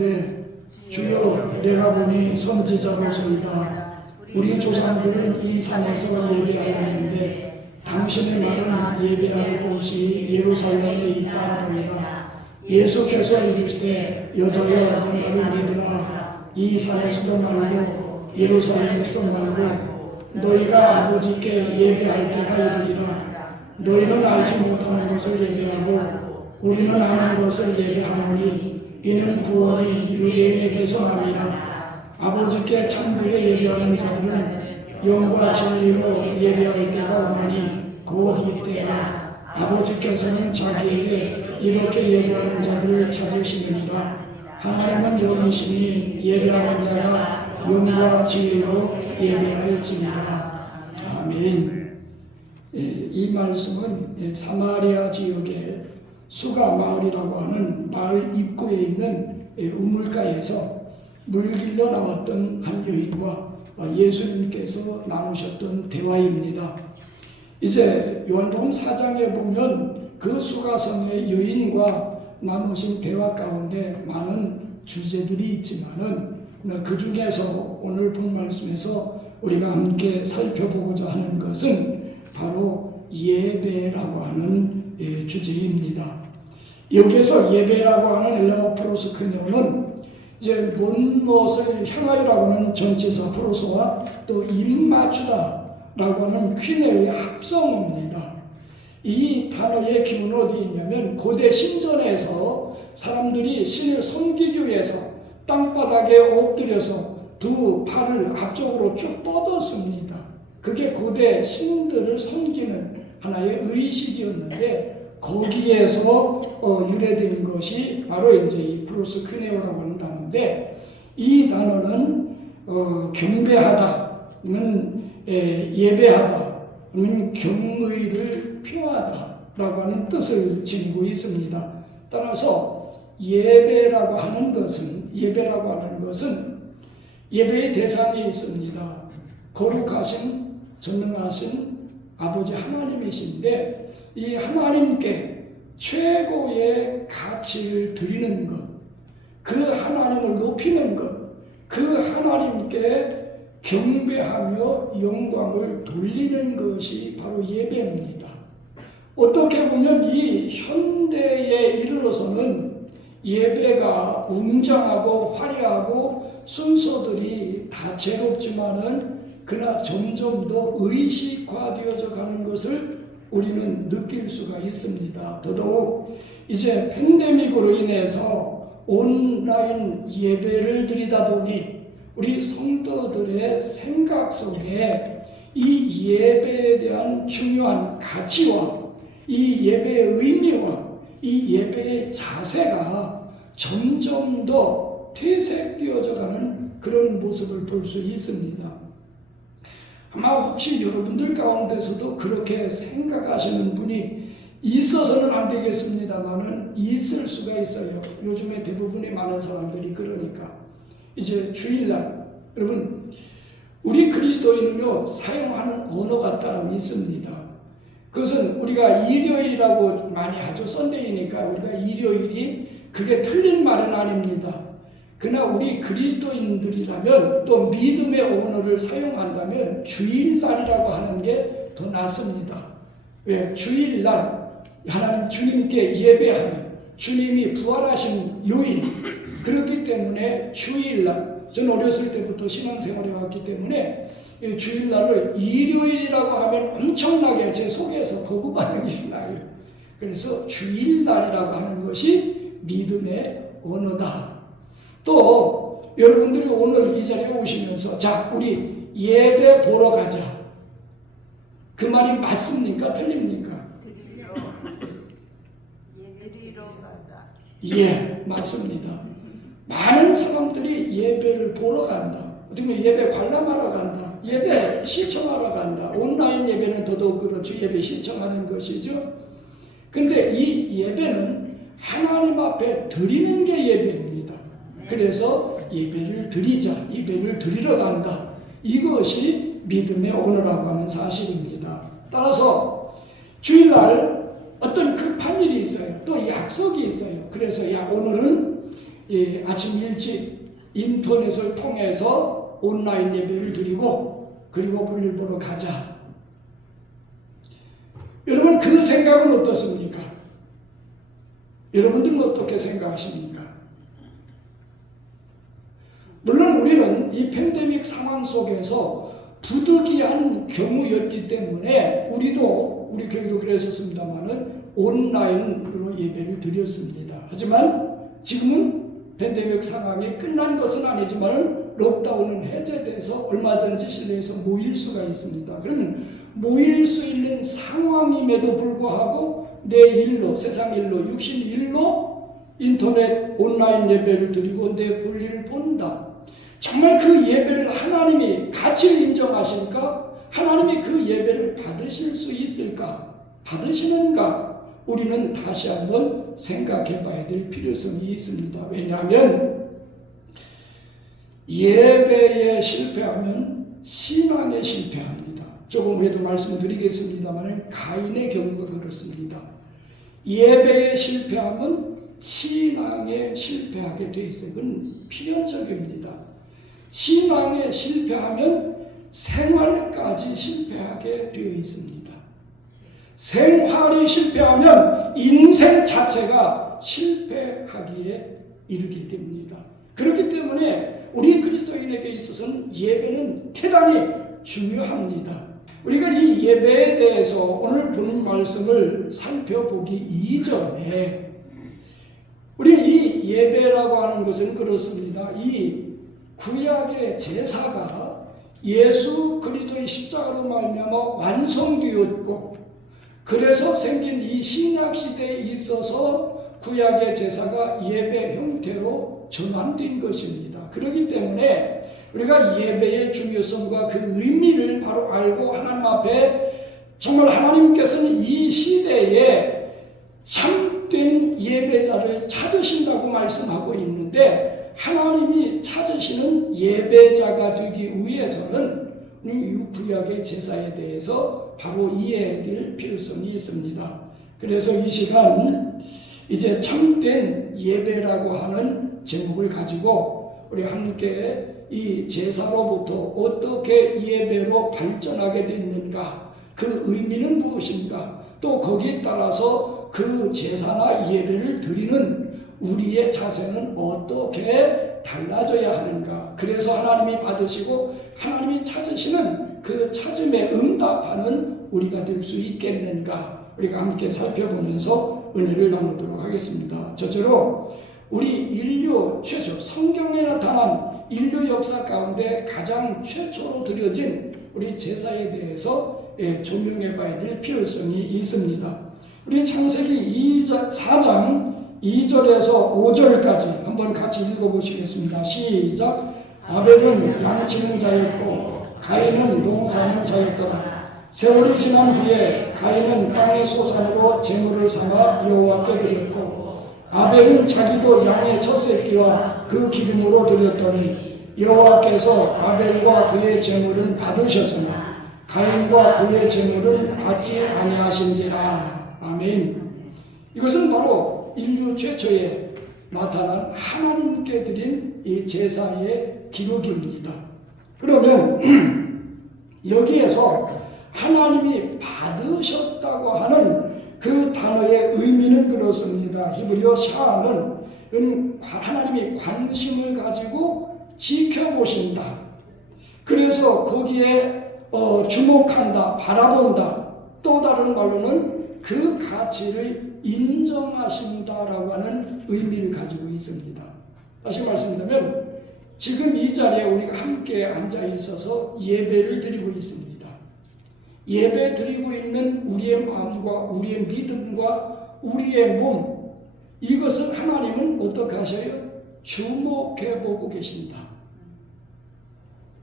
이르되 주여 내가 보니 선지자로소이다. 우리 조상들은 이 산에서 예배하였는데 당신의 말은 예배할 곳이 예루살렘에 있다 하더이다. 예수께서 이르시되 여자여 내 말을 믿으라. 이 산에서도 말고 예루살렘에서도 말고 너희가 아버지께 예배할 때가 이르리라. 너희는 알지 못하는 것을 예배하고 우리는 아는 것을 예배하노니 이는 구원이 유대인에게서 남이라. 아버지께 참되게 예배하는 자들은 영과 진리로 예배할 때가 오나니 곧 이때라. 아버지께서는 자기에게 이렇게 예배하는 자들을 찾으시느니라. 하나님은 영이시니 예배하는 자가 영과 진리로 예배할지니라. 아멘. 이 말씀은 사마리아 지역의 수가 마을이라고 하는 마을 입구에 있는 우물가에서 물 길러 나왔던 한 여인과 예수님께서 나누셨던 대화입니다. 이제 요한복음 4장에 보면 그 수가성의 여인과 나누신 대화 가운데 많은 주제들이 있지만은 그 중에서 오늘 본 말씀에서 우리가 함께 살펴보고자 하는 것은 바로 예배라고 하는 주제입니다. 여기에서 예배라고 하는 엘레오 프로스크네오는 이제 무엇을 향하여라고 하는 전치사 프로소와 또 입맞추다라고 하는 퀴네의 합성어입니다. 이 단어의 기본은 어디 있냐면 고대 신전에서 사람들이 신을 섬기기 위해서 땅바닥에 엎드려서 두 팔을 앞쪽으로 쭉 뻗었습니다. 그게 고대 신들을 섬기는 하나의 의식이었는데 거기에서 유래된 것이 바로 이제 이 프로스크네오라고 하는 단어인데 이 단어는 경배하다는 예배하다는 경의를 표하다라고 하는 뜻을 지니고 있습니다. 따라서 예배라고 하는 것은 예배의 대상이 있습니다. 거룩하신 전능하신 아버지 하나님이신데 이 하나님께 최고의 가치를 드리는 것, 그 하나님을 높이는 것, 그 하나님께 경배하며 영광을 돌리는 것이 바로 예배입니다. 어떻게 보면 이 현대에 이르러서는 예배가 웅장하고 화려하고 순서들이 다채롭지만은 그러나 점점 더 의식화되어져 가는 것을 우리는 느낄 수가 있습니다. 더더욱 이제 팬데믹으로 인해서 온라인 예배를 드리다 보니 우리 성도들의 생각 속에 이 예배에 대한 중요한 가치와 이 예배의 의미와 이 예배의 자세가 점점 더 퇴색되어져 가는 그런 모습을 볼 수 있습니다. 아마 혹시 여러분들 가운데서도 그렇게 생각하시는 분이 있어서는 안 되겠습니다만은 있을 수가 있어요. 요즘에 대부분의 많은 사람들이 그러니까 이제 주일날 여러분 우리 그리스도인은요 사용하는 언어가 따로 있습니다. 그것은 우리가 일요일이라고 많이 하죠. 썬데이니까 우리가 일요일이 그게 틀린 말은 아닙니다. 그러나 우리 그리스도인들이라면 또 믿음의 언어를 사용한다면 주일날이라고 하는 게 더 낫습니다. 왜? 주일날 하나님 주님께 예배하는 주님이 부활하신 요일 그렇기 때문에 주일날 저는 어렸을 때부터 신앙생활해 왔기 때문에 주일날을 일요일이라고 하면 엄청나게 제 속에서 거부 반응이 나요. 그래서 주일날이라고 하는 것이 믿음의 언어다. 또 여러분들이 오늘 이 자리에 오시면서 자 우리 예배 보러 가자. 그 말이 맞습니까? 틀립니까? 예배드리러 가자. 예, 맞습니다. 많은 사람들이 예배를 보러 간다. 어떻게 보면 예배 관람하러 간다. 예배 시청하러 간다. 온라인 예배는 더더욱 그렇죠. 예배 시청하는 것이죠. 근데 이 예배는 하나님 앞에 드리는 게 예배입니다. 그래서 예배를 드리자. 예배를 드리러 간다. 이것이 믿음의 언어라고 하는 사실입니다. 따라서 주일날 어떤 급한 일이 있어요. 또 약속이 있어요. 그래서 오늘은 아침 일찍 인터넷을 통해서 온라인 예배를 드리고 그리고 볼일 보러 가자. 여러분 그 생각은 어떻습니까? 여러분들은 어떻게 생각하십니까? 물론 우리는 이 팬데믹 상황 속에서 부득이한 경우였기 때문에 우리 교회도 그랬었습니다만은 온라인으로 예배를 드렸습니다. 하지만 지금은 팬데믹 상황이 끝난 것은 아니지만은 록다운은 해제돼서 얼마든지 실내에서 모일 수가 있습니다. 그러면 모일 수 있는 상황임에도 불구하고 내 일로, 세상 일로, 육신 일로 인터넷 온라인 예배를 드리고 내 볼일을 본다. 정말 그 예배를 하나님이 가치를 인정하실까? 하나님이 그 예배를 받으실 수 있을까? 받으시는가? 우리는 다시 한번 생각해 봐야 될 필요성이 있습니다. 왜냐하면 예배에 실패하면 신앙에 실패합니다. 조금 후에도 말씀드리겠습니다만 가인의 경우가 그렇습니다. 예배에 실패하면 신앙에 실패하게 돼 있어요. 그건 필연적입니다. 신앙에 실패하면 생활까지 실패하게 되어 있습니다. 생활이 실패하면 인생 자체가 실패하기에 이르게 됩니다. 그렇기 때문에 우리 그리스도인에게 있어서는 예배는 대단히 중요합니다. 우리가 이 예배에 대해서 오늘 본 말씀을 살펴보기 이전에 우리 이 예배라고 하는 것은 그렇습니다. 이 구약의 제사가 예수 그리스도의 십자가로 말미암아 완성되었고 그래서 생긴 이 신약 시대에 있어서 구약의 제사가 예배 형태로 전환된 것입니다. 그렇기 때문에 우리가 예배의 중요성과 그 의미를 바로 알고 하나님 앞에 정말 하나님께서는 이 시대에 참된 예배자를 찾으신다고 말씀하고 있는데 하나님이 찾으시는 예배자가 되기 위해서는 이 구약의 제사에 대해서 바로 이해해야 될 필요성이 있습니다. 그래서 이 시간 이제 참된 예배라고 하는 제목을 가지고 우리 함께 이 제사로부터 어떻게 예배로 발전하게 됐는가, 그 의미는 무엇인가, 또 거기에 따라서 그 제사나 예배를 드리는 우리의 자세는 어떻게 달라져야 하는가. 그래서 하나님이 받으시고 하나님이 찾으시는 그 찾음에 응답하는 우리가 될 수 있겠는가. 우리가 함께 살펴보면서 은혜를 나누도록 하겠습니다. 저처럼 우리 인류 최초 성경에 나타난 인류 역사 가운데 가장 최초로 드려진 우리 제사에 대해서 조명해 봐야 될 필요성이 있습니다. 우리 창세기 4장 2절에서 5절까지 한번 같이 읽어보시겠습니다. 시작. 아벨은 양치는 자였고 가인은 농사는 자였더라. 세월이 지난 후에 가인은 땅의 소산으로 제물을 삼아 여호와께 드렸고 아벨은 자기도 양의 첫 새끼와 그 기름으로 드렸더니 여호와께서 아벨과 그의 제물은 받으셨으나 가인과 그의 제물은 받지 아니하신지라. 아멘. 이것은 바로 인류 최초에 나타난 하나님께 드린 이 제사의 기록입니다. 그러면 여기에서 하나님이 받으셨다고 하는 그 단어의 의미는 그렇습니다. 히브리어 샤는 하나님이 관심을 가지고 지켜보신다. 그래서 거기에 주목한다, 바라본다. 또 다른 말로는 그 가치를 인정하신다라고 하는 의미를 가지고 있습니다. 다시 말씀드리면 지금 이 자리에 우리가 함께 앉아 있어서 예배를 드리고 있습니다. 예배 드리고 있는 우리의 마음과 우리의 믿음과 우리의 몸, 이것을 하나님은 어떻게 하셔요? 주목해 보고 계신다.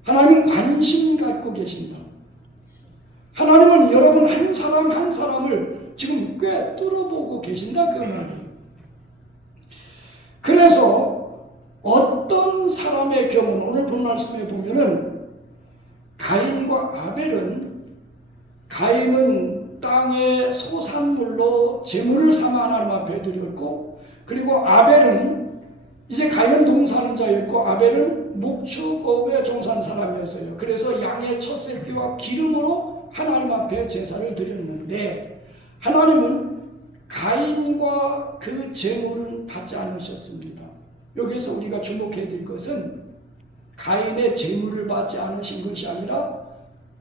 하나님은 관심 갖고 계신다. 하나님은 여러분 한 사람 한 사람을 지금 꽤 뚫어보고 계신다 그 말이에요. 그래서 어떤 사람의 경우는 오늘 본 말씀에 보면은 가인과 아벨은 가인은 땅의 소산물로 제물을 삼아 하나님 앞에 드렸고 그리고 아벨은 이제 가인은 농사하는 자였고 아벨은 목축업에 종사한 사람이었어요. 그래서 양의 첫 새끼와 기름으로 하나님 앞에 제사를 드렸는데 하나님은 가인과 그 제물은 받지 않으셨습니다. 여기서 우리가 주목해야 될 것은 가인의 제물을 받지 않으신 것이 아니라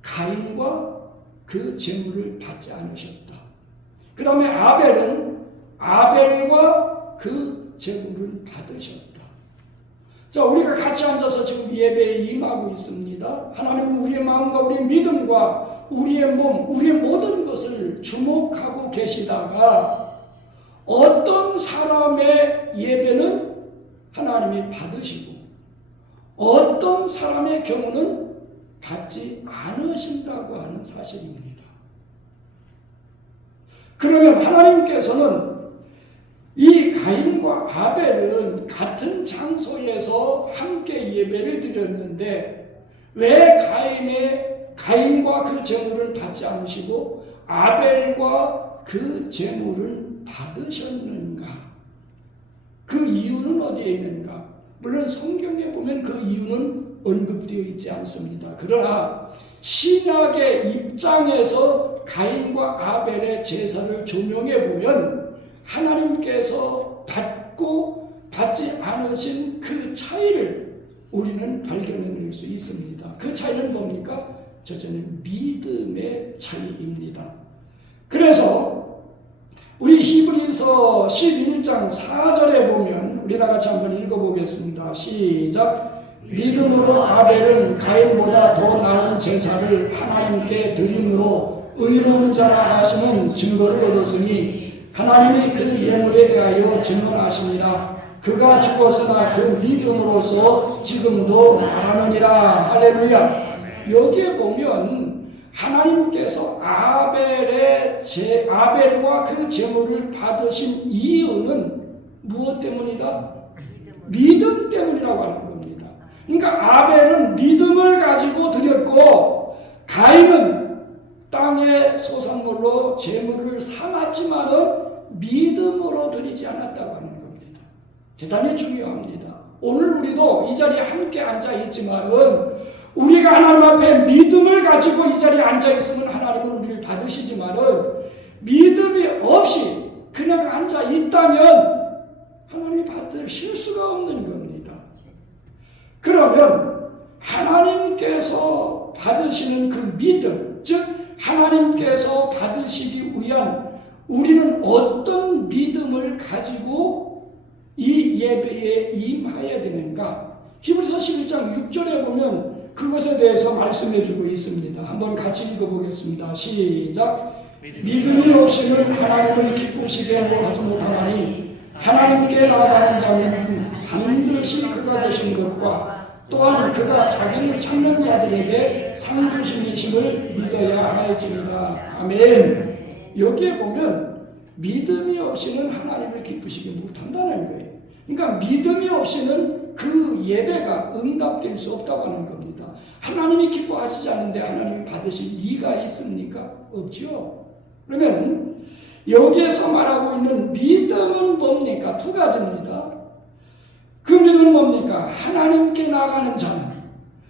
가인과 그 제물을 받지 않으셨다. 그 다음에 아벨은 아벨과 그 제물을 받으셨다. 자, 우리가 같이 앉아서 지금 예배에 임하고 있습니다. 하나님은 우리의 마음과 우리의 믿음과 우리의 몸, 우리의 모든 것을 주목하고 계시다가 어떤 사람의 예배는 하나님이 받으시고 어떤 사람의 경우는 받지 않으신다고 하는 사실입니다. 그러면 하나님께서는 이 가인과 아벨은 같은 장소에서 함께 예배를 드렸는데 왜 가인과 그 제물은 받지 않으시고 아벨과 그 제물은 받으셨는가? 그 이유는 어디에 있는가? 물론 성경에 보면 그 이유는 언급되어 있지 않습니다. 그러나 신약의 입장에서 가인과 아벨의 제사를 조명해 보면 하나님께서 받고 받지 않으신 그 차이를 우리는 발견해낼 수 있습니다. 그 차이는 뭡니까? 저는 믿음의 차이입니다. 그래서 우리 히브리서 11장 4절에 보면 우리 다 같이 한번 읽어보겠습니다. 시작. 믿음으로 아벨은 가인보다 더 나은 제사를 하나님께 드림으로 의로운 자라 하시는 증거를 얻었으니 하나님이 그 예물에 대하여 증언하시니라. 그가 죽었으나 그 믿음으로서 지금도 말하느니라. 할렐루야. 여기에 보면 하나님께서 아벨과 그 제물을 받으신 이유는 무엇 때문이다? 믿음 때문이라고 하는 겁니다. 그러니까 아벨은 믿음을 가지고 드렸고 가인은 땅의 소산물로 제물을 삼았지만은 믿음으로 드리지 않았다고 하는 겁니다. 대단히 중요합니다. 오늘 우리도 이 자리에 함께 앉아 있지만은 우리가 하나님 앞에 믿음을 가지고 이 자리에 앉아 있으면 하나님은 우리를 받으시지만은 믿음이 없이 그냥 앉아 있다면 하나님이 받으실 수가 없는 겁니다. 그러면 하나님께서 받으시는 그 믿음, 즉 하나님께서 받으시기 위한 우리는 어떤 믿음을 가지고 이 예배에 임해야 되는가? 히브리서 11장 6절에 보면 그것에 대해서 말씀해 주고 있습니다. 한번 같이 읽어보겠습니다. 시작. 믿음이 없이는 하나님을 기쁘시게 하지 못하나니 하나님께 나아가는 자는 반드시 그가 계신 것과 또한 그가 자기를 찾는 자들에게 상 주심이심을 믿어야 할지니라. 아멘. 여기에 보면 믿음이 없이는 하나님을 기쁘시게 못한다는 거예요. 그러니까 믿음이 없이는 그 예배가 응답될 수 없다고 하는 겁니다. 하나님이 기뻐하시지 않는데 하나님이 받으실 이유가 있습니까? 없죠. 그러면 여기에서 말하고 있는 믿음은 뭡니까? 두 가지입니다. 그 믿음은 뭡니까? 하나님께 나아가는 자는,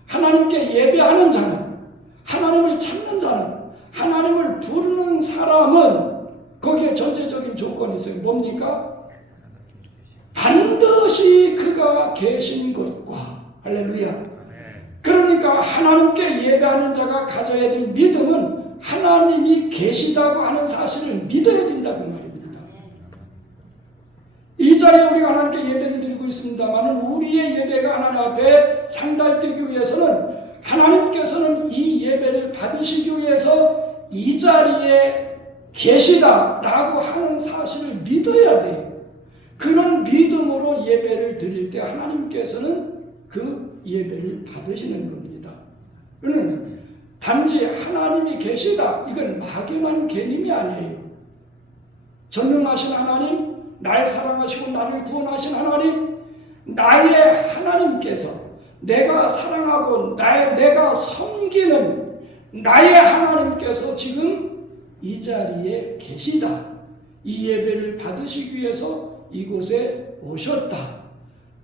하나님께 예배하는 자는, 하나님을 찾는 자는, 하나님을 부르는 사람은 거기에 전제적인 조건이 있어요. 뭡니까? 반드시 그가 계신 것과, 할렐루야. 그러니까 하나님께 예배하는 자가 가져야 될 믿음은 하나님이 계시다고 하는 사실을 믿어야 된다 그 말입니다. 이 자리에 우리가 하나님께 예배를 드리고 있습니다만 우리의 예배가 하나님 앞에 상달되기 위해서는 하나님께서는 이 예배를 받으시기 위해서 이 자리에 계시다라고 하는 사실을 믿어야 돼요. 그런 믿음으로 예배를 드릴 때 하나님께서는 그 예배를 받으시는 겁니다. 그는 단지 하나님이 계시다, 이건 막연한 개념이 아니에요. 전능하신 하나님, 날 사랑하시고 나를 구원하신 하나님, 나의 하나님께서 내가 사랑하고 내가 섬기는 나의 하나님께서 지금 이 자리에 계시다. 이 예배를 받으시기 위해서 이곳에 오셨다.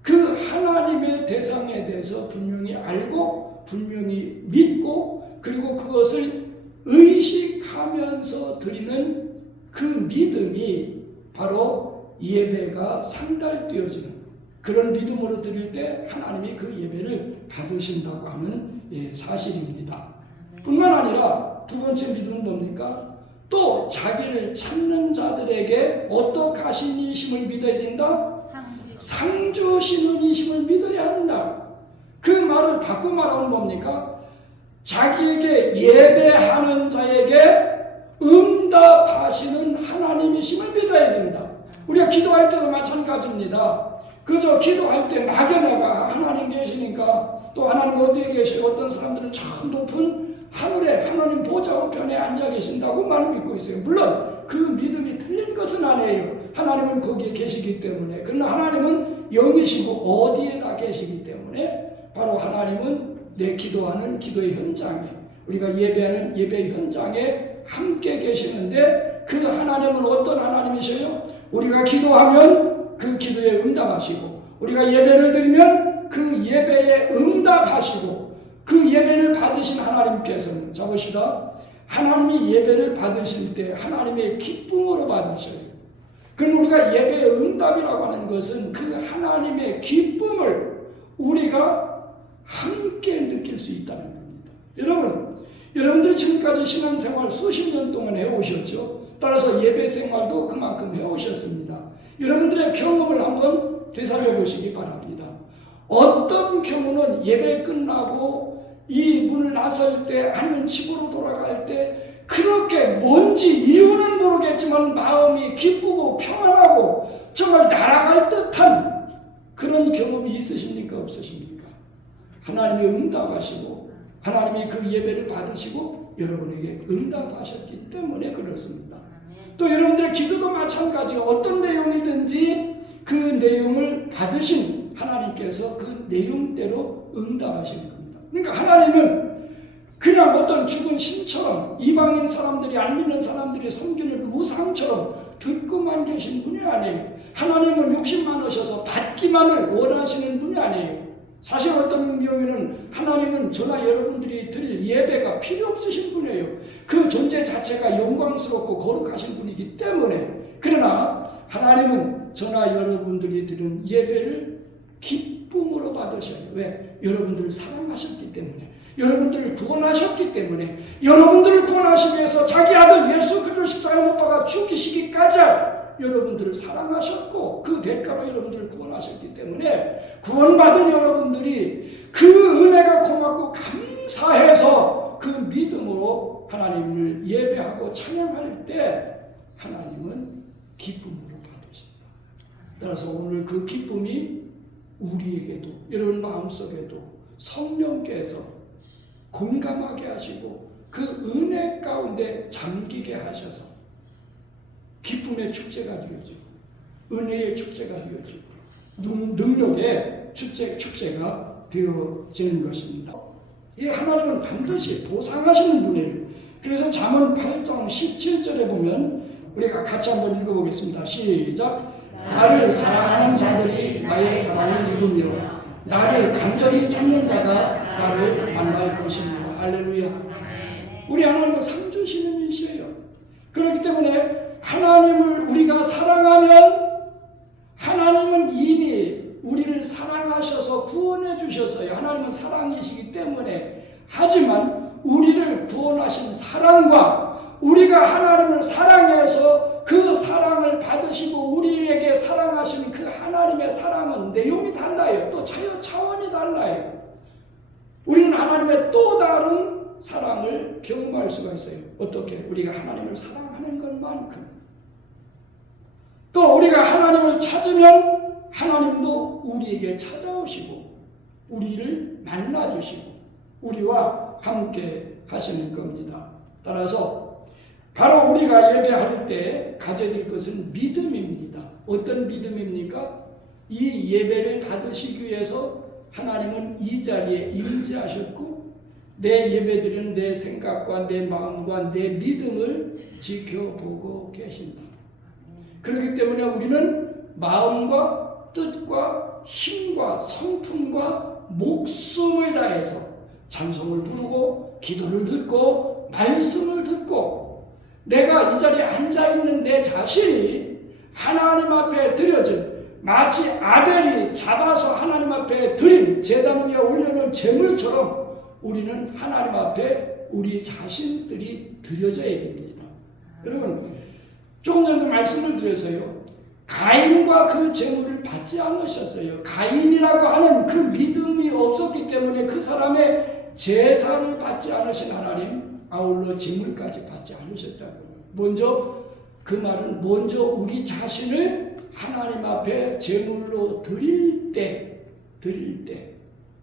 그 하나님의 대상에 대해서 분명히 알고 분명히 믿고 그리고 그것을 의식하면서 드리는 그 믿음이 바로 예배가 상달되어지는 그런 믿음으로 드릴 때 하나님이 그 예배를 받으신다고 하는 사실입니다. 뿐만 아니라 두 번째 믿음은 뭡니까? 또 자기를 찾는 자들에게 어떠하신 이심을 믿어야 된다? 상주시는 이심을 믿어야 한다. 그 말을 바꿔 말하면 뭡니까? 자기에게 예배하는 자에게 응답하시는 하나님이심을 믿어야 된다. 우리가 기도할 때도 마찬가지입니다. 그저 기도할 때 막연하가 하나님 계시니까 또 하나님 어디에 계시고 어떤 사람들은 저 높은 하늘에 하나님 보좌 우편에 앉아 계신다고만 믿고 있어요. 물론 그 믿음이 틀린 것은 아니에요. 하나님은 거기에 계시기 때문에. 그러나 하나님은 영이시고 어디에다 계시기 때문에 바로 하나님은 내 기도하는 기도의 현장에 우리가 예배하는 예배 현장에 함께 계시는데 그 하나님은 어떤 하나님이셔요? 우리가 기도하면 그 기도에 응답하시고 우리가 예배를 드리면 그 예배에 응답하시고 그 예배를 받으신 하나님께서는 자 보시다 하나님이 예배를 받으실 때 하나님의 기쁨으로 받으셔요. 그럼 우리가 예배의 응답이라고 하는 것은 그 하나님의 기쁨을 우리가 함께 느낄 수 있다는 겁니다. 여러분들이 지금까지 신앙생활 수십 년 동안 해오셨죠. 따라서 예배 생활도 그만큼 해오셨습니다. 여러분들의 경험을 한번 되살려 보시기 바랍니다. 어떤 경우는 예배 끝나고 이 문을 나설 때 아니면 집으로 돌아갈 때 그렇게 뭔지 이유는 모르겠지만 마음이 기쁘고 평안하고 정말 날아갈 듯한 그런 경험이 있으십니까? 없으십니까? 하나님이 응답하시고 하나님이 그 예배를 받으시고 여러분에게 응답하셨기 때문에 그렇습니다. 또 여러분들의 기도도 마찬가지로 어떤 내용이든지 그 내용을 받으신 하나님께서 그 내용대로 응답하시는 겁니다. 그러니까 하나님은 그냥 어떤 죽은 신처럼 이방인 사람들이 안 믿는 사람들이 섬기는 우상처럼 듣고만 계신 분이 아니에요. 하나님은 욕심 많으셔서 받기만을 원하시는 분이 아니에요. 사실 어떤 경우에는 하나님은 저나 여러분들이 드릴 예배가 필요 없으신 분이에요. 그 존재 자체가 영광스럽고 거룩하신 분이기 때문에. 그러나 하나님은 저나 여러분들이 드리는 예배를 기쁨으로 받으셔요. 왜? 여러분들을 사랑하셨기 때문에. 여러분들을 구원하셨기 때문에. 여러분들을 구원하시기 위해서 자기 아들 예수 그리스도를 십자가에 못 박아 죽이시기까지 여러분들을 사랑하셨고 그 대가로 여러분들을 구원하셨기 때문에 구원받은 여러분들이 그 은혜가 고맙고 감사해서 그 믿음으로 하나님을 예배하고 찬양할 때 하나님은 기쁨으로 받으신다. 따라서 오늘 그 기쁨이 우리에게도 여러분 마음속에도 성령께서 공감하게 하시고 그 은혜 가운데 잠기게 하셔서 기쁨의 축제가 되어지고 은혜의 축제가 되어지고 능력의 축제가 되어지는 것입니다. 이 하나님은 반드시 보상하시는 분이에요. 그래서 잠언 8장 17절에 보면 우리가 같이 한번 읽어보겠습니다. 시작. 나를 사랑하는 자들이 나의 사랑을 입으며 나를 간절히 찾는 자가 나를 만날 것입니다. 할렐루야. 우리 하나님은 상주시는 이시에요. 그렇기 때문에 하나님을 우리가 사랑하면 하나님은 이미 우리를 사랑하셔서 구원해 주셨어요. 하나님은 사랑이시기 때문에. 하지만 우리를 구원하신 사랑과 우리가 하나님을 사랑해서 그 사랑을 받으시고 우리에게 사랑하시는 그 하나님의 사랑은 내용이 달라요. 또 차원이 달라요. 우리는 하나님의 또 다른 사랑을 경험할 수가 있어요. 어떻게? 우리가 하나님을 사랑하는 것만큼. 또 우리가 하나님을 찾으면 하나님도 우리에게 찾아오시고 우리를 만나주시고 우리와 함께 하시는 겁니다. 따라서 바로 우리가 예배할 때 가져야 될 것은 믿음입니다. 어떤 믿음입니까? 이 예배를 받으시기 위해서 하나님은 이 자리에 임재하셨고 내 예배드리는 내 생각과 내 마음과 내 믿음을 지켜보고 계신다. 그렇기 때문에 우리는 마음과 뜻과 힘과 성품과 목숨을 다해서 찬송을 부르고 기도를 듣고 말씀을 듣고 내가 이 자리에 앉아있는 내 자신이 하나님 앞에 드려진 마치 아벨이 잡아서 하나님 앞에 드린 제단 위에 올려놓은 제물처럼 우리는 하나님 앞에 우리 자신들이 드려져야 됩니다. 여러분 조금 전에도 말씀을 드렸어요. 가인과 그 제물을 받지 않으셨어요. 가인이라고 하는 그 믿음이 없었기 때문에 그 사람의 제사를 받지 않으신 하나님, 아울러 제물까지 받지 않으셨다고. 먼저 그 말은 먼저 우리 자신을 하나님 앞에 제물로 드릴 때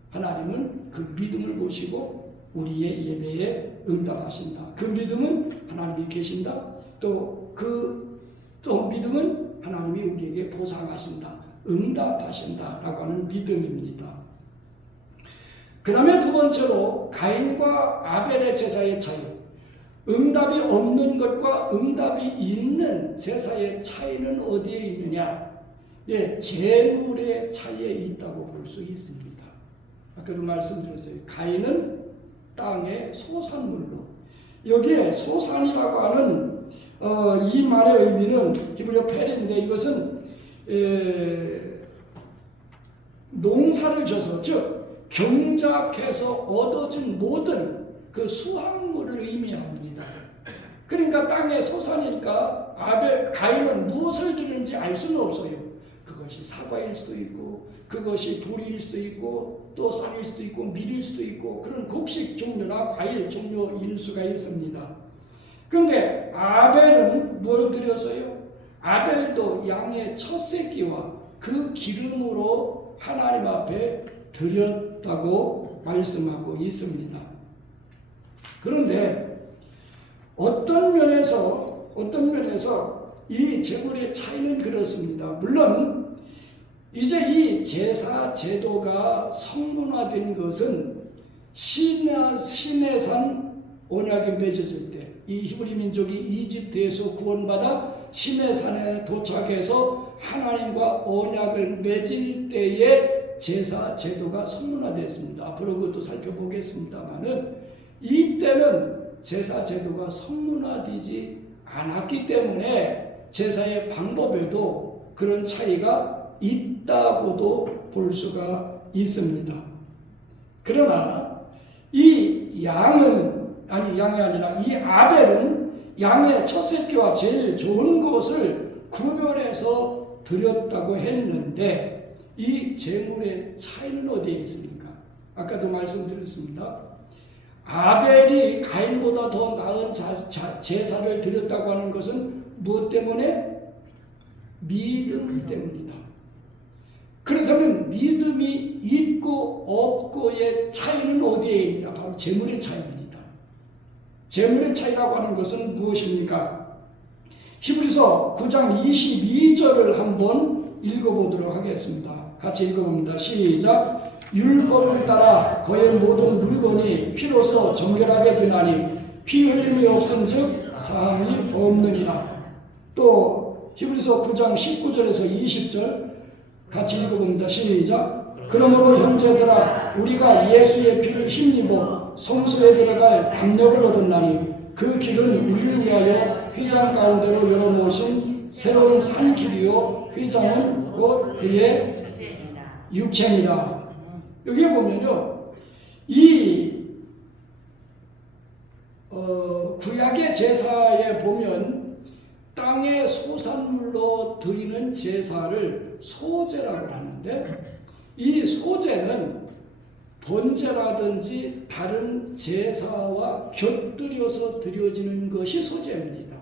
하나님은 그 믿음을 보시고 우리의 예배에 응답하신다. 그 믿음은 하나님이 계신다. 또 믿음은 하나님이 우리에게 보상하신다. 응답하신다라고 하는 믿음입니다. 그 다음에 두 번째로 가인과 아벨의 제사의 차이. 응답이 없는 것과 응답이 있는 제사의 차이는 어디에 있느냐? 제물의 차이에 있다고 볼 수 있습니다. 아까도 말씀드렸어요. 가인은 땅의 소산물로. 여기에 소산이라고 하는 이 말의 의미는 히브리어 페레인데 이것은 농사를 져서 즉 경작해서 얻어진 모든 그 수확물을 의미합니다. 그러니까 땅의 소산이니까 가인은 무엇을 드는지 알 수는 없어요. 그것이 사과일 수도 있고 그것이 보리일 수도 있고 또 쌀일 수도 있고 밀일 수도 있고 그런 곡식 종류나 과일 종류일 수가 있습니다. 그런데 아벨은 뭘 드렸어요? 아벨도 양의 첫 새끼와 그 기름으로 하나님 앞에 드렸다고 말씀하고 있습니다. 그런데 어떤 면에서 이 제물의 차이는 그렇습니다. 물론 이제 이 제사 제도가 성문화된 것은 시내산 언약이 맺어질 때 이 히브리 민족이 이집트에서 구원받아 시내산에 도착해서 하나님과 언약을 맺을 때에 제사 제도가 성문화됐습니다. 앞으로 그것도 살펴보겠습니다만은 이때는 제사 제도가 성문화되지 않았기 때문에 제사의 방법에도 그런 차이가 있다고도 볼 수가 있습니다. 그러나 이 양이 아니라 이 아벨은 양의 첫 새끼와 제일 좋은 것을 구별해서 드렸다고 했는데 이 제물의 차이는 어디에 있습니까? 아까도 말씀드렸습니다. 아벨이 가인보다 더 나은 제사를 드렸다고 하는 것은 무엇 때문에? 믿음 때문이다. 그렇다면 믿음이 있고 없고의 차이는 어디에 있느냐? 바로 제물의 차이입니다. 제물의 차이라고 하는 것은 무엇입니까? 히브리서 9장 22절을 한번 읽어보도록 하겠습니다. 같이 읽어봅니다. 시작. 율법을 따라 거의 모든 물건이 피로서 정결하게 되나니 피 흘림이 없은즉 사함이 없느니라. 또 히브리서 9장 19절에서 20절 같이 읽어봅니다. 시작. 그러므로 형제들아 우리가 예수의 피를 힘입어 성소에 들어갈 담력을 얻었나니 그 길은 우리를 위하여 휘장 가운데로 열어놓으신 새로운 산 길이요 휘장은 곧 그의 육체니라. 여기에 보면요, 이 구약의 제사에 보면 땅의 소산물로 드리는 제사를 소제라고 하는데 이 소제는 번제라든지 다른 제사와 곁들여서 드려지는 것이 소제입니다.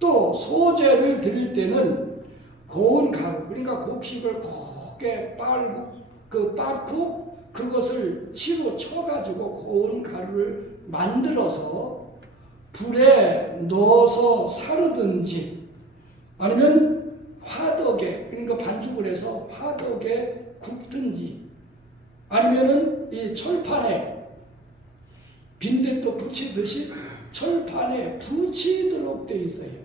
또 소제를 드릴 때는 고운 가루, 그러니까 곡식을 곱게 빻고 그것을 치로 쳐가지고 고운 가루를 만들어서 불에 넣어서 사르든지 아니면 화덕에, 그러니까 반죽을 해서 화덕에 굽든지 아니면은 이 철판에 빈대떡 붙이듯이 철판에 붙이도록 되어 있어요.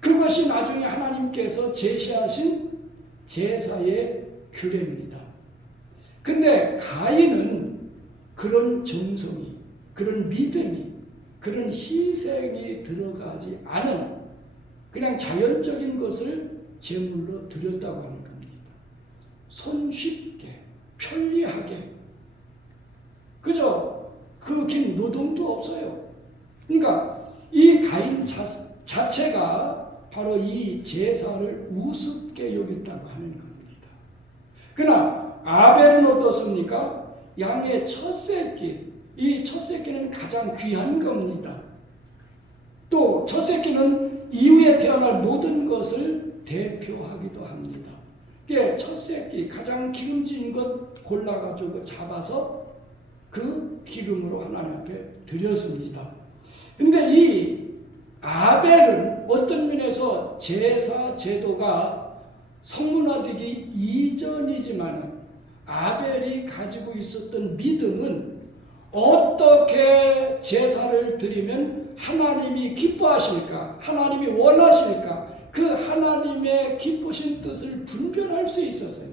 그것이 나중에 하나님께서 제시하신 제사의 규례입니다. 근데 가인은 그런 정성이, 그런 믿음이, 그런 희생이 들어가지 않은 그냥 자연적인 것을 제물로 드렸다고 하는 겁니다. 손쉽게, 편리하게, 그저 그 긴 노동도 없어요. 그러니까 이 가인 자체가 바로 이 제사를 우습게 여겼다고 하는 겁니다. 그러나 아벨은 어떻습니까? 양의 첫 새끼, 이 첫 새끼는 가장 귀한 겁니다. 또 첫 새끼는 이후에 태어날 모든 것을 대표하기도 합니다. 첫 새끼, 가장 기름진 것 골라가지고 잡아서 그 기름으로 하나님 앞에 드렸습니다. 근데 이 아벨은 어떤 면에서 제사 제도가 성문화되기 이전이지만 아벨이 가지고 있었던 믿음은 어떻게 제사를 드리면 하나님이 기뻐하실까, 하나님이 원하실까, 그 하나님의 기쁘신 뜻을 분별할 수 있었어요.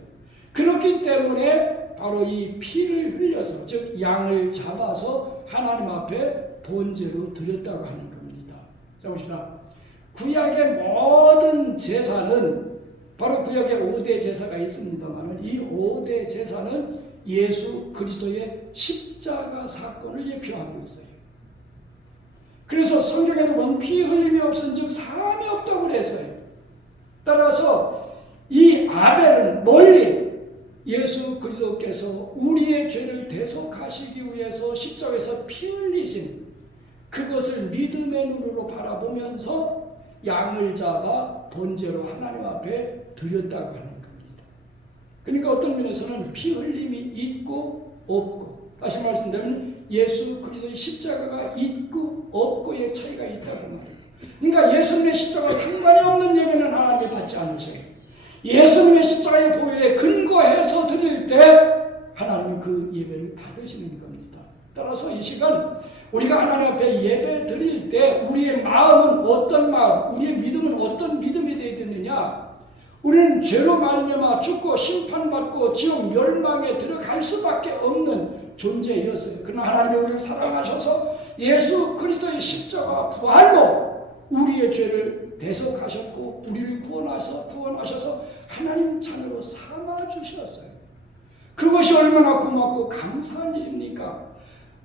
그렇기 때문에 바로 이 피를 흘려서, 즉 양을 잡아서 하나님 앞에 번제로 드렸다고 하는 겁니다. 자 보시라, 구약의 모든 제사는 바로 구약에 5대 제사가 있습니다만 이 5대 제사는 예수 그리스도의 십자가 사건을 예표하고 있어요. 그래서 성경에도 보면 피 흘림이 없은즉 사함이 없다고 그랬어요. 따라서 이 아벨은 멀리 예수 그리스도께서 우리의 죄를 대속하시기 위해서 십자가에서 피 흘리신 그것을 믿음의 눈으로 바라보면서 양을 잡아 번제로 하나님 앞에 드렸다고 하는 겁니다. 그러니까 어떤 면에서는 피 흘림이 있고 없고, 다시 말씀드리면 예수 그리스도의 십자가가 있고 없고의 차이가 있다고 말해요. 그러니까 예수님의 십자가와 상관이 없는 예배는 하나님이 받지 않으셔요. 예수님의 십자가의 보혈에 근거해서 드릴 때 하나님이 그 예배를 받으시는 겁니다. 따라서 이 시간 우리가 하나님 앞에 예배 드릴 때 우리의 마음은 어떤 마음, 우리의 믿음은 어떤 믿음이 되어야 되느냐? 우리는 죄로 말미암아 죽고 심판받고 지옥 멸망에 들어갈 수밖에 없는 존재였어요. 그러나 하나님이 우리를 사랑하셔서 예수 그리스도의 십자가 부활로 우리의 죄를 대속하셨고 우리를 구원하셔서 하나님 자녀로 삼아주셨어요. 그것이 얼마나 고맙고 감사한 일입니까?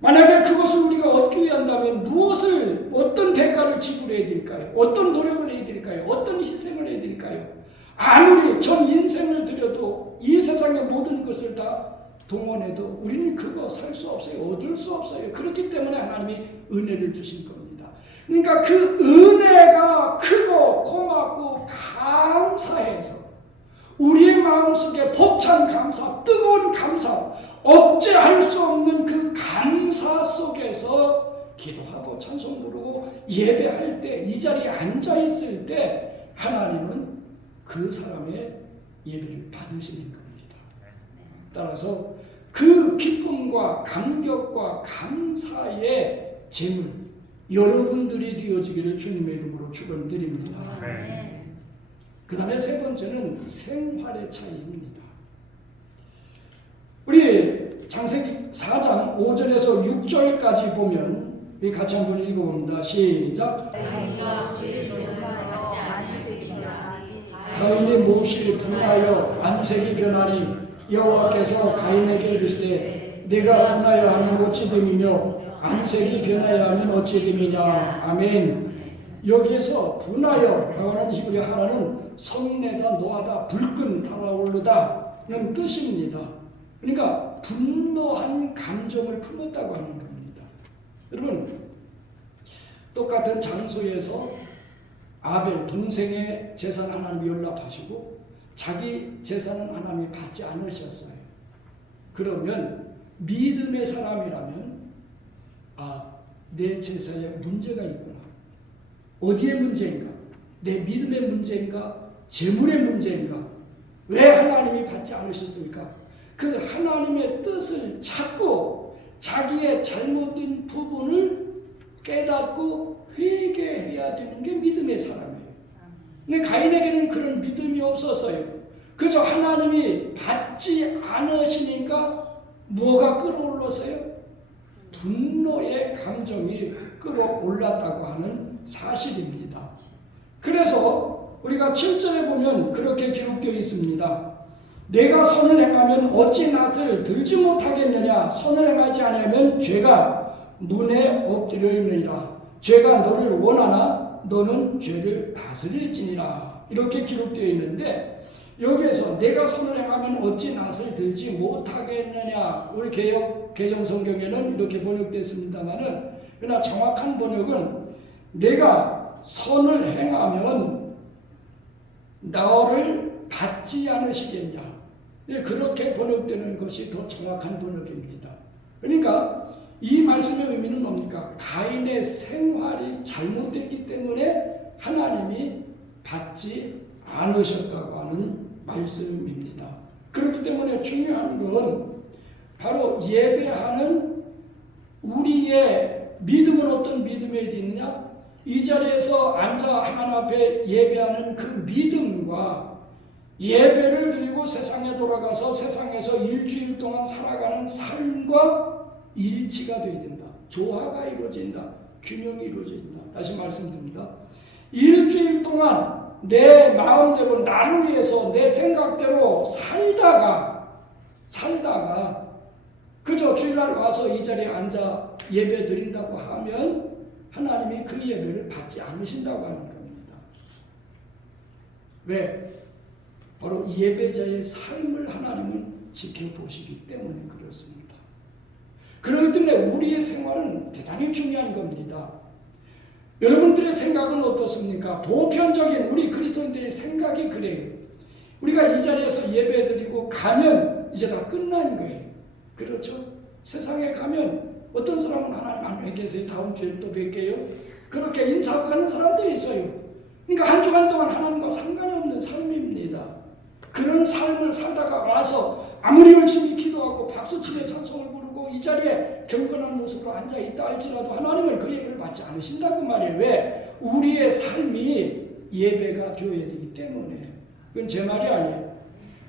만약에 그것을 우리가 얻기 위한다면 어떤 대가를 지불해야 될까요? 어떤 노력을 해야 될까요? 어떤 희생을 해야 될까요? 아무리 전 인생을 들여도 이 세상의 모든 것을 다 동원해도 우리는 그거 살 수 없어요. 얻을 수 없어요. 그렇기 때문에 하나님이 은혜를 주신 겁니다. 그러니까 그 은혜가 크고 고맙고 감사해서 우리의 마음속에 벅찬 감사, 뜨거운 감사, 억제할 수 없는 그 감사 속에서 기도하고 찬송 부르고 예배할 때, 이 자리에 앉아 있을 때 하나님은 그 사람의 예배를 받으시는 겁니다. 따라서 그 기쁨과 감격과 감사의 제물 여러분들이 되어지기를 주님의 이름으로 축원드립니다. 그 다음에 세 번째는 생활의 차이입니다. 우리 창세기 4장 5절에서 6절까지 보면 우리 같이 한번 읽어봅니다. 시작. 가인이 몹시 분하여 안색이 변하니 여호와께서 가인에게 이르시되 내가 분하여 하면 어찌 됨이며 안색이 변하여 하면 어찌 됨이냐. 아멘. 여기에서 분하여라고 하는 히브리 하나는 성내다 노하다 불끈 달아오르다는 뜻입니다. 그러니까 분노한 감정을 품었다고 하는 겁니다. 여러분, 똑같은 장소에서 아벨 동생의 재산 하나님이 연락하시고 자기 재산은 하나님이 받지 않으셨어요. 그러면 믿음의 사람이라면 내 제사에 문제가 있구나. 어디에 문제인가? 내 믿음의 문제인가? 재물의 문제인가? 왜 하나님이 받지 않으셨습니까? 그 하나님의 뜻을 찾고 자기의 잘못된 부분을 깨닫고 회개해야 되는 게 믿음의 사람이에요. 근데 가인에게는 그런 믿음이 없었어요. 그저 하나님이 받지 않으시니까 뭐가 끌어올랐어요? 분노의 감정이 끌어올랐다고 하는 사실입니다. 그래서 우리가 7절에 보면 그렇게 기록되어 있습니다. 내가 선을 행하면 어찌 낯을 들지 못하겠느냐. 선을 행하지 않으면 죄가 눈에 엎드려 있느니라. 죄가 너를 원하나 너는 죄를 다스릴지니라. 이렇게 기록되어 있는데 여기에서 내가 선을 행하면 어찌 낯을 들지 못하겠느냐. 우리 개역 개정 성경에는 이렇게 번역됐습니다만은 그러나 정확한 번역은 내가 선을 행하면 나를 받지 않으시겠냐. 그렇게 번역되는 것이 더 정확한 번역입니다. 그러니까 이 말씀의 의미는 뭡니까? 가인의 생활이 잘못됐기 때문에 하나님이 받지 않으셨다고 하는 말씀입니다. 그렇기 때문에 중요한 건 바로 예배하는 우리의 믿음은 어떤 믿음이 있느냐? 이 자리에서 앉아 하나님 앞에 예배하는 그 믿음과 예배를 드리고 세상에 돌아가서 세상에서 일주일 동안 살아가는 삶과 일치가 되어야 된다. 조화가 이루어진다. 균형이 이루어진다. 다시 말씀드립니다. 일주일 동안 내 마음대로 나를 위해서 내 생각대로 살다가 그저 주일날 와서 이 자리에 앉아 예배 드린다고 하면 하나님이 그 예배를 받지 않으신다고 하는 겁니다. 왜? 바로 예배자의 삶을 하나님은 지켜보시기 때문에 그렇습니다. 그렇기 때문에 우리의 생활은 대단히 중요한 겁니다. 여러분들의 생각은 어떻습니까? 보편적인 우리 그리스도인들의 생각이 그래요. 우리가 이 자리에서 예배드리고 가면 이제 다 끝난 거예요. 그렇죠? 세상에 가면 어떤 사람은 하나님 안녕히 계세요. 다음 주에 또 뵐게요. 그렇게 인사하고 가는 사람도 있어요. 그러니까 한 주간 동안 하나님과 상관이 없는 삶입니다. 그런 삶을 살다가 와서 아무리 열심히 기도하고 박수치며 찬송을 부르고 이 자리에 경건한 모습으로 앉아있다 할지라도 하나님은 그 예배를 받지 않으신다고 말이에요. 왜? 우리의 삶이 예배가 되어야 되기 때문에. 그건 제 말이 아니에요.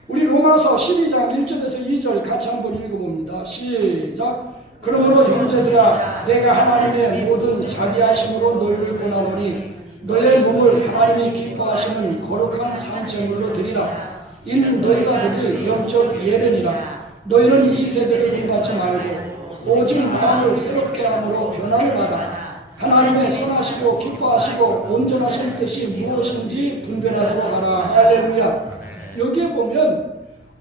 우리 로마서 12장 1절에서 2절 같이 한번 읽어봅니다. 시작. 그러므로 형제들아 내가 하나님의 모든 자비하심으로 너희를 권하노니 너의 몸을 하나님이 기뻐하시는 거룩한 산제물로 드리라. 이는 너희가 드릴 영적 예배니라. 너희는 이 세대를 본받지 말고 오직 마음을 새롭게 함으로 변화를 받아 하나님의 선하시고 기뻐하시고 온전하신 뜻이 무엇인지 분별하도록 하라. 할렐루야. 여기에 보면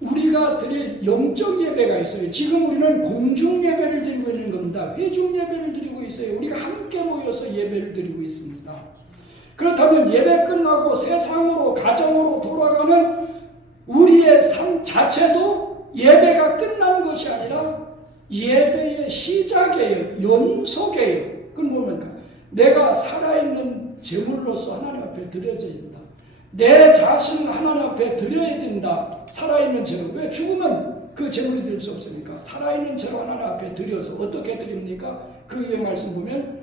우리가 드릴 영적 예배가 있어요. 지금 우리는 공중 예배를 드리고 있는 겁니다. 회중 예배를 드리고 있어요. 우리가 함께 모여서 예배를 드리고 있습니다. 그렇다면 예배 끝나고 세상으로 가정으로 돌아가는 우리의 삶 자체도 예배가 끝난 것이 아니라 예배의 시작이에요. 연속이에요. 그건 뭡니까? 내가 살아있는 제물로서 하나님 앞에 드려져야 된다. 내 자신을 하나님 앞에 드려야 된다. 살아있는 제물. 왜? 죽으면 그 제물이 될 수 없으니까 살아있는 제물 하나님 앞에 드려서 어떻게 드립니까? 그 위에 말씀 보면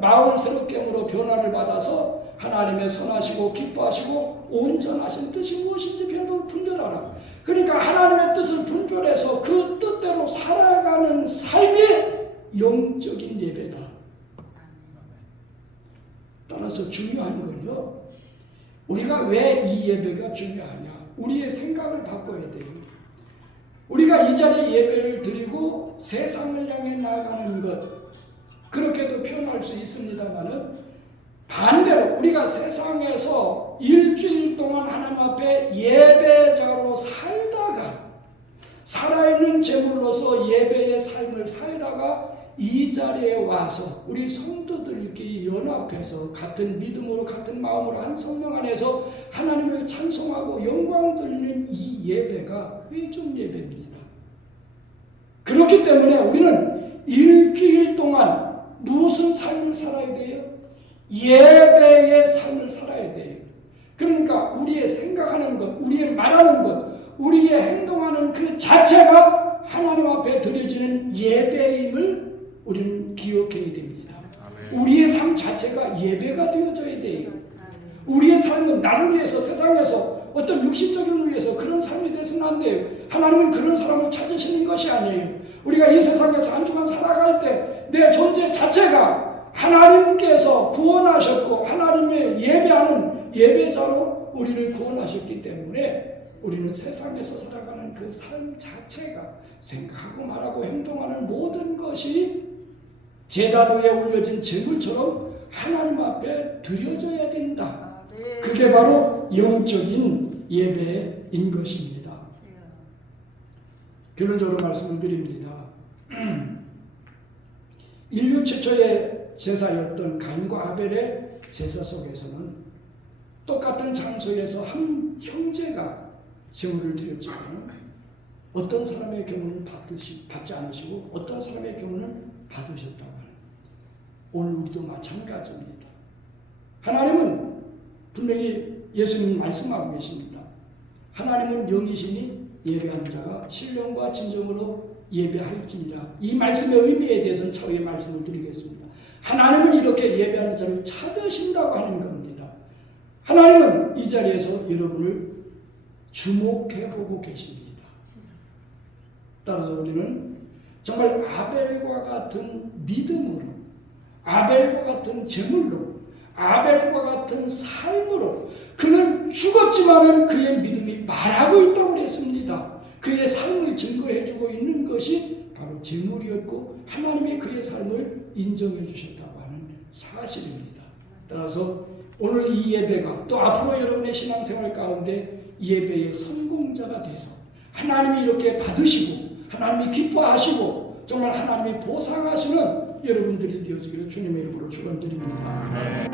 마음을 새롭게 함으로 변화를 받아서 하나님의 선하시고 기뻐하시고 온전하신 뜻이 무엇인지 분별하라. 그러니까 하나님의 뜻을 분별해서 그 뜻대로 살아가는 삶이 영적인 예배다. 따라서 중요한 건요, 우리가 왜 이 예배가 중요하냐? 우리의 생각을 바꿔야 돼요. 우리가 이 자리에 예배를 드리고 세상을 향해 나아가는 것, 그렇게도 표현할 수 있습니다만은 반대로 우리가 세상에서 일주일 동안 하나님 앞에 예배자로 살다가 살아있는 제물로서 예배의 삶을 살다가 이 자리에 와서 우리 성도들끼리 연합해서 같은 믿음으로 같은 마음으로 한 성령 안에서 하나님을 찬송하고 영광 돌리는 이 예배가 회중 예배입니다. 그렇기 때문에 우리는 일주일 동안 무슨 삶을 살아야 돼요? 예배의 삶을 살아야 돼요. 그러니까 우리의 생각하는 것, 우리의 말하는 것, 우리의 행동하는 그 자체가 하나님 앞에 드려지는 예배임을 우리는 기억해야 됩니다. 우리의 삶 자체가 예배가 되어져야 돼요. 우리의 삶은 나를 위해서 세상에서 어떤 육신적인 위해서 그런 삶이 돼서는 안 돼요. 하나님은 그런 사람을 찾으시는 것이 아니에요. 우리가 이 세상에서 한 주간 살아갈 때 내 존재 자체가 하나님께서 구원하셨고 하나님의 예배하는 예배자로 우리를 구원하셨기 때문에 우리는 세상에서 살아가는 그 삶 자체가 생각하고 말하고 행동하는 모든 것이 제단 위에 올려진 제물처럼 하나님 앞에 드려져야 된다. 그게 바로 영적인 예배인 것입니다. 결론적으로 말씀을 드립니다. 인류 최초의 제사였던 가인과 아벨의 제사 속에서는 똑같은 장소에서 한 형제가 제물을 드렸지만 어떤 사람의 경우는 받지 않으시고 어떤 사람의 경우는 받으셨다고 하는 오늘 우리도 마찬가지입니다. 하나님은 분명히 예수님 말씀하고 계십니다. 하나님은 영이시니 예배하는 자가 신령과 진정으로 예배할지니라. 이 말씀의 의미에 대해서는 차후에 말씀을 드리겠습니다. 하나님은 이렇게 예배하는 자를 찾으신다고 하는 겁니다. 하나님은 이 자리에서 여러분을 주목해보고 계십니다. 따라서 우리는 정말 아벨과 같은 믿음으로, 아벨과 같은 제물로, 아벨과 같은 삶으로 그는 죽었지만은 그의 믿음이 말하고 있다고 그랬습니다. 그의 삶을 증거해주고 있는 것이 바로 제물이었고 하나님의 그의 삶을 인정해 주셨다고 하는 사실입니다. 따라서 오늘 이 예배가 또 앞으로 여러분의 신앙생활 가운데 예배의 성공자가 돼서 하나님이 이렇게 받으시고 하나님이 기뻐하시고 정말 하나님이 보상하시는 여러분들이 되어지기를 주님의 이름으로 축원드립니다.